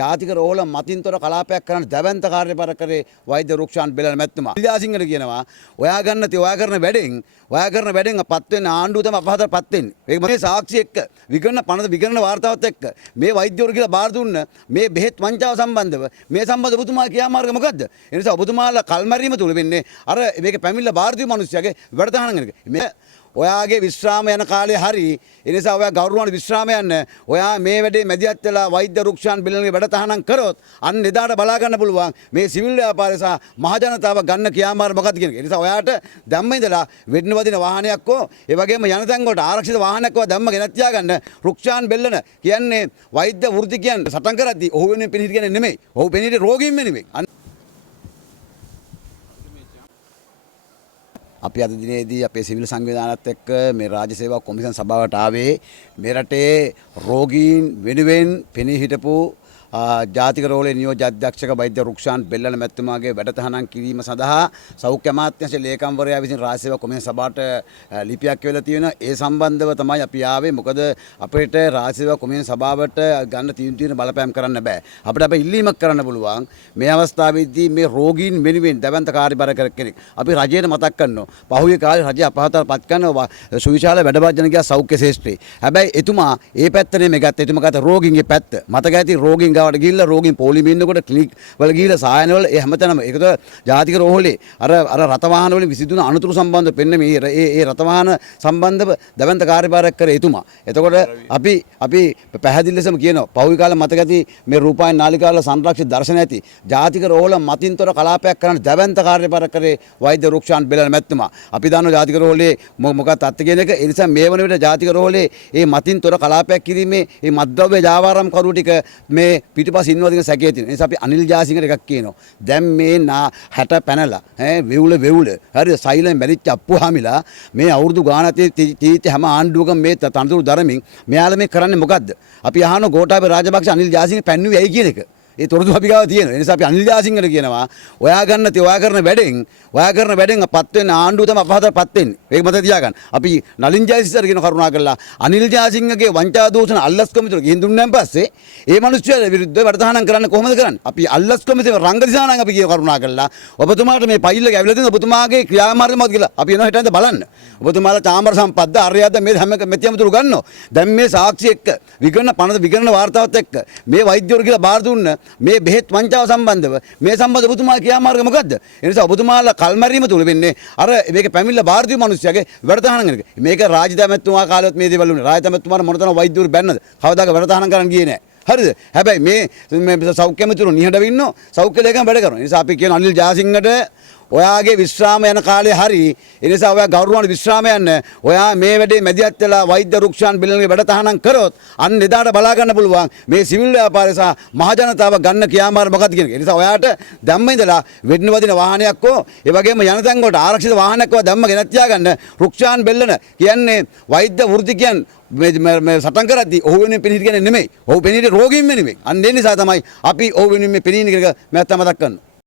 ජාතික රෝහල මතින්තර කලාපයක් කරන්න දැවැන්ත කාර්යභාර කරේ වෛද්‍ය රුක්ෂාන් බෙලන මැතිතුමා. ඉල්ලාසිංහට කියනවා ඔයා කරන වැඩෙන් පත් වෙන ආණ්ඩුව තමයි අපහාතටපත් වෙන්නේ. ඒක මේ සාක්ෂි එක්ක විගණන වාර්තාවත් එක්ක මේ වෛද්‍යවරු කියලා බාර දුන්න මේ බෙහෙත් වංචාව සම්බන්ධව මේ සම්බන්ධ ඔබතුමා ක්‍රියාමාර්ග මොකද්ද? ඒ නිසා ඔබතුමාලා කල්මැරීම තුල වෙන්නේ අර මේක පැමිණිලා බාර දීපු මිනිස්සයාගේ වැඩතහනන් එක. මේ ඔයාගේ විශ්‍රාම යන කාලේ හරි ඒ නිසා ඔයා ගෞරවණ විශ්‍රාම යන්න ඔයා මේ වැඩේ මැදිහත් වෙලා වෛද්‍ය රුක්ෂාන් බිලන්ගේ වැඩතහනම් කරොත් අන්න එදාට බලා ගන්න පුළුවන් මේ සිවිල් ව්‍යාපාරය සහ මහ ජනතාව ගන්න ක්‍රියාමාර්ග මොකක්ද කියන එක. ඒ නිසා ඔයාට දැම්ම ඉඳලා වෙන්න වදින වාහනයක් හෝ ඒ වගේම යන තැන් වලට ආරක්ෂිත වාහනයක් හෝ දැම්ම ගෙනත් තියාගන්න. රුක්ෂාන් බෙල්ලන කියන්නේ වෛද්‍ය වෘත්ති කියන්නේ සටන් කරද්දී ඔහු වෙනුවෙන් පෙනී හිටියන්නේ නෙමෙයි. ඔහු පෙනී හිටියේ රෝගීන් වෙනුවෙන්. අපි අද දිනේදී අපේ සිවිල් සංවිධානයත් එක්ක මේ රාජ්‍ය සේවා කොමිසම් සභාවට ආවේ මේ රටේ රෝගීන් වෙනුවෙන් පෙනී හිටපු ජාතික රෝහලේ නියෝජ්‍ය අධ්‍යක්ෂක වෛද්‍ය රුක්ෂාන් බෙල්ලන මැතිතුමාගේ වැඩතහනම් කිරීම සඳහා සෞඛ්‍ය අමාත්‍යාංශයේ ලේකම්වරයා විසින් රාජ්‍ය සේවා කොමිසම් සභාවට ලිපියක් වෙලා තියෙනවා. ඒ සම්බන්ධව තමයි අපි ආවේ. මොකද අපිට රාජ්‍ය සේවා කොමිසම් සභාවට ගන්න තීන්දුව බලපෑම් කරන්න බෑ. අපිට ඉල්ලීමක් කරන්න පුළුවන්. මේ අවස්ථාවේදී මේ රෝගීන් වෙනුවෙන් දැවැන්ත කාර්යභාර කෙනෙක් අපි රජයට මතක් කරනවා. පහුගිය කාලේ රජය අපහසුතාවපත් කරනවා සුවිශාල වැඩබාජන ගියා සෞඛ්‍ය ශාස්ත්‍රයේ. හැබැයි එතුමා ඒ පැත්ත නෙමෙයි ගත්තේ. එතුමා ගත්ත රෝගීන්ගේ පැත්ත. මතක ඇති රෝගීන් ගාවට ගිහිල්ලා රෝගීන් පොලිමේ ඉන්නකොට ක්ලිනික් වල ගිහිල්ලා සායන වල ඒ හැමතැනම ඒකද ජාතික රෝහලේ අර රත වාහන වලින් විසිදුන අනුතුරු සම්බන්ධ පෙන්න මේ රත වාහන සම්බන්ධව දැවැන්ත කාර්යභාරයක් කර එතුමා. එතකොට අපි පැහැදිලි ලෙසම කියනවා පහුගිය කාලේ මතක ඇති මේ රූපాయන නාලිකාවල සංරක්ෂිත දර්ශන ඇති ජාතික රෝහල මතින්තර කලාපයක් කරන්න දැවැන්ත කාර්යභාර කරේ වෛද්‍ය රුක්ෂාන් බෙලන මැතිතුමා. අපි දන්නවා ජාතික රෝහලේ මොකක්ද තත්ත්ව කියන එක. ඒ නිසා මේ වන විට ජාතික රෝහලේ මේ මතින්තර කලාපයක් කිරීමේ මේ මත්ද්‍රව්‍ය ජාවාරම් කරු ටික මේ පිටිපස්ස ඉන්නවා කියන සැකේ තියෙන. ඒ නිසා අපි අනිල් ජාසිංහට එකක් කියනවා. දැන් මේ 60 පැනලා වෙවුල හරි සයිලෙන් මැරිච්ච අප්පුහාමිලා මේ අවුරුදු ගානක් තීත්‍ය හැම ආණ්ඩුවකම මේ තනතුරු දරමින් මෙයාලා මේ කරන්නේ මොකද්ද? අපි අහන ගෝඨාභය රාජපක්ෂ අනිල් ජාසිංහ පැන්නුවේ ඇයි කියන එක. ඒ තොරතුරු අපි ගාව තියෙනවා. ඒ නිසා අපි අනිල් ජාසිංහට කියනවා ඔයා කරන වැඩෙන් පත් වෙන ආණ්ඩුව තමයි අපහසුතාවපත් වෙන්නේ. ඒක මතක තියාගන්න. අපි නලින් ජයසිංහට කියන කරුණා කළා අනිල් ජාසිංහගේ වංචා දූෂණ අල්ලස් කොමිතුවට ගිහින් දුන්නාන් පස්සේ ඒ මිනිස්සුන්ට විරුද්ධව වැඩතහනම් කරන්න කොහොමද කරන්නේ? අපි අල්ලස් කොමිතුවේ රංග දිසානම් අපි කියන කරුණා කළා. ඔබතුමාට මේ පයිල්ල ගැවිලා තියෙන ඔබතුමාගේ ක්‍රියාමාර්ග මොකක්ද කියලා අපි එනවා හිටින්ද බලන්න. ඔබතුමාලා චාමර සම්පත්ද අරයද මේ හැම මෙතියමතුරු ගන්නවා. දැන් මේ සාක්ෂි එක්ක විගණන වාර්තාවත් එක්ක මේ වෛද්‍යවරු කියලා බාර දුන්න මේ බෙහෙත් වංචාව සම්බන්ධව මේ සම්බන්ධ ඔබතුමා ක්‍රියාමාර්ග මොකද්ද? ඒ නිසා ඔබතුමාලා කල්මැරීම තුල වෙන්නේ අර මේක පැමිණිලා බාර දීපු මිනිස්සයාගේ වැඩතහනම් එක. මේක රාජ්‍යදමැතිතුමා කාලෙත් මේ දේවල් වුණේ. රාජ්‍යදමැතිතුමාට මොනතරම් වෛද්‍යවරු බැන්නද? කවදාක වැඩතහනම් කරන්න ගියේ නැහැ. හරිද? හැබැයි මේ සෞඛ්‍ය අමාත්‍යවරු නිහඬව ඉන්නෝ සෞඛ්‍ය ලේකම් වැඩ කරනවා. ඒ නිසා අපි කියන අනිල් ජාසිංහට ඔයාගේ විශ්‍රාම යන කාලේ හරි ඒ නිසා ඔයා ගෞරවණ විශ්‍රාම යන්න ඔයා මේ වැඩේ මැදිහත් වෙලා වෛද්‍ය රුක්ෂාන් බිලන්ගේ වැඩතහනම් කරොත් අන්න එදාට බලා ගන්න පුළුවන් මේ සිවිල් ව්‍යාපාරය සහ මහ ජනතාව ගන්න ක්‍රියාමාර්ග මොකක්ද කියන එක. ඒ නිසා ඔයාට දැම්ම ඉඳලා වෙන්න වදින වාහනයක් හෝ ඒ වගේම යන තැන් වලට ආරක්ෂිත වාහනයක් හෝ දැම්ම ගෙනත් තියාගන්න. රුක්ෂාන් බෙල්ලන කියන්නේ වෛද්‍ය වෘත්ති කියන්නේ මේ සටන් කරද්දී ඔහු වෙනුවෙන් පෙනී හිටියන්නේ නෙමෙයි. ඔහු පෙනී හිටියේ රෝගීන් වෙනුවෙන්. අන්න ඒ නිසා තමයි අපි ඔහු වෙනුවෙන් මේ පෙනී ඉන්න එක මම මතක් කරනවා.